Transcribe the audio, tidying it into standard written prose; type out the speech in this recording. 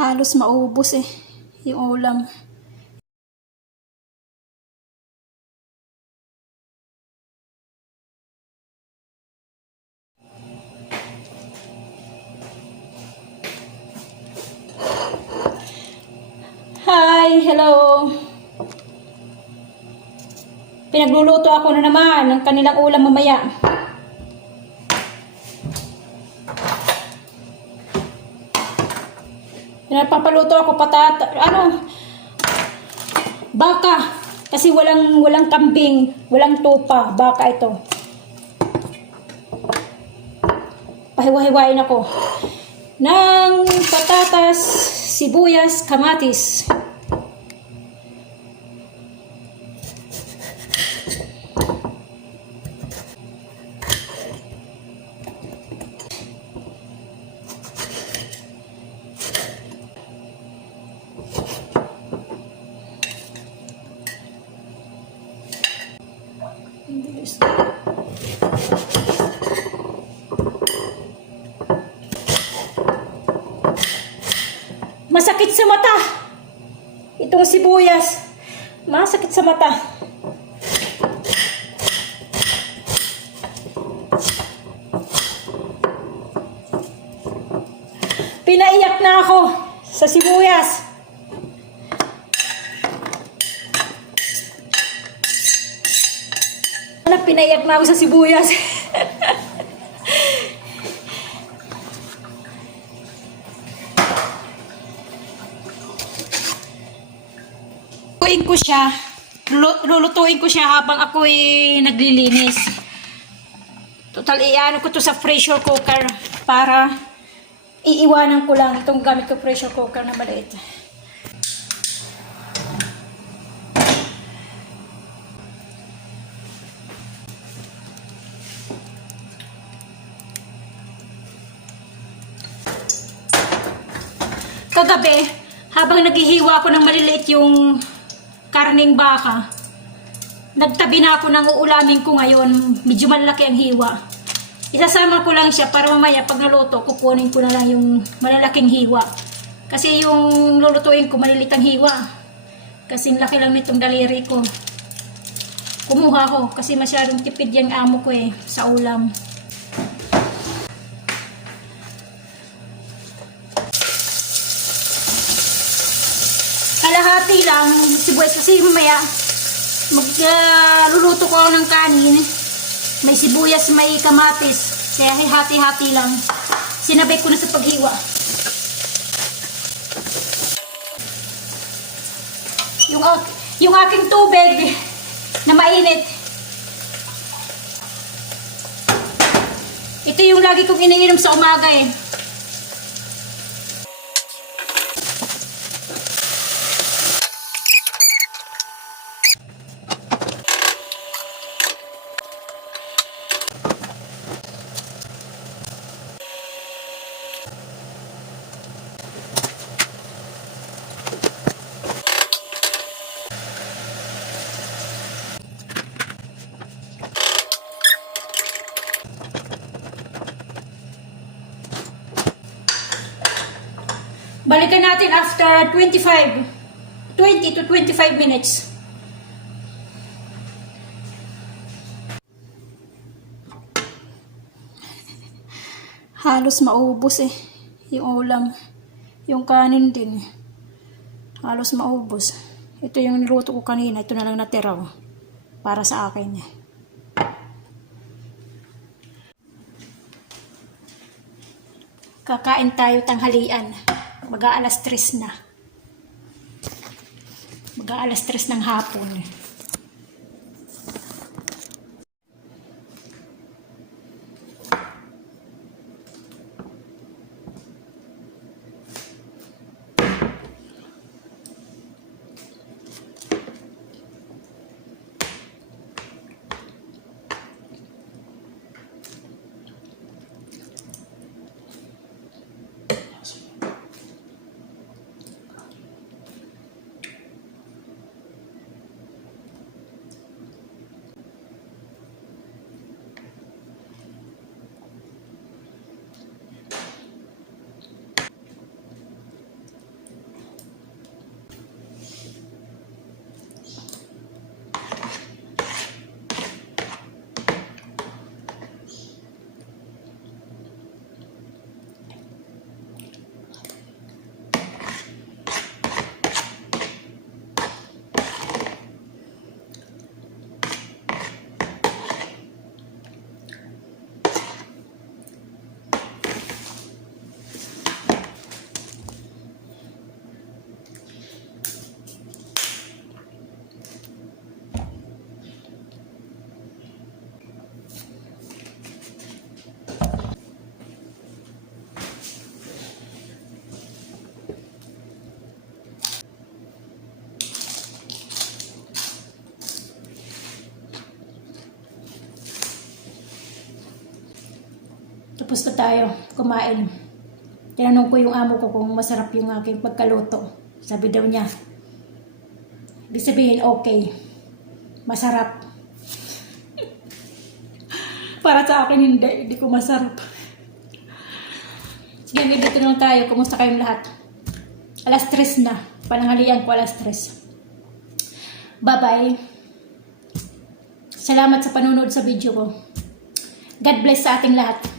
Halos maubos yung ulam. Hi! Hello! Pinagluluto ako na naman ng kanilang ulam mamaya. Pinapapaluto ako baka. Kasi walang kambing, walang tupa. Baka ito. Pahiwa-hiwain ako ng patatas, sibuyas, kamatis. Masakit sa mata. Itong sibuyas. Masakit sa mata. Pinaiyak na ako sa sibuyas. Pinaiyak na ako sa sibuyas. Lulutuin ko siya habang ako'y naglilinis. Total, iano ko to sa pressure cooker para iiwanan ko lang itong gamit ko pressure cooker na maliit. Kagabi, habang naghihiwa ako ng maliliit yung karning baka, nagtabi na ako ng uulamin ko ngayon. Medyo malaki ang hiwa. Isasama ko lang siya para mamaya pag naluto, kukunin ko na lang yung malalaking hiwa. Kasi yung lulutuin ko, maliliit ang hiwa. Kasi laki lang nitong daliri ko. Kumuha ko kasi masyadong tipid yung amo ko sa ulam. Kalahati lang sibuyas kasi mamaya magluluto ko ako ng kanin. May sibuyas, may kamatis. Kaya hati-hati lang. Sinabay ko na sa paghiwa. Yung aking tubig na mainit. Ito yung lagi kong iniinom sa umaga Balikan natin after 20 to 25 minutes. Halos maubos yung ulam. Yung kanin din. Halos maubos. Ito yung niluto ko kanina. Ito na lang natira para sa akin. Kakain tayo tanghalian. Mag-aalas 3 na. Mag-aalas 3 ng hapon. Tapos na tayo kumain. Tinanong ko yung amo ko kung masarap yung aking pagkaluto. Sabi daw niya, ibig sabihin okay, masarap. Para sa akin hindi ko masarap. Sige, dito na lang tayo. Kumusta kayong lahat? Alas 3 na. Pananghalian ko alas 3. Bye-bye. Salamat sa panunod sa video ko. God bless sa ating lahat.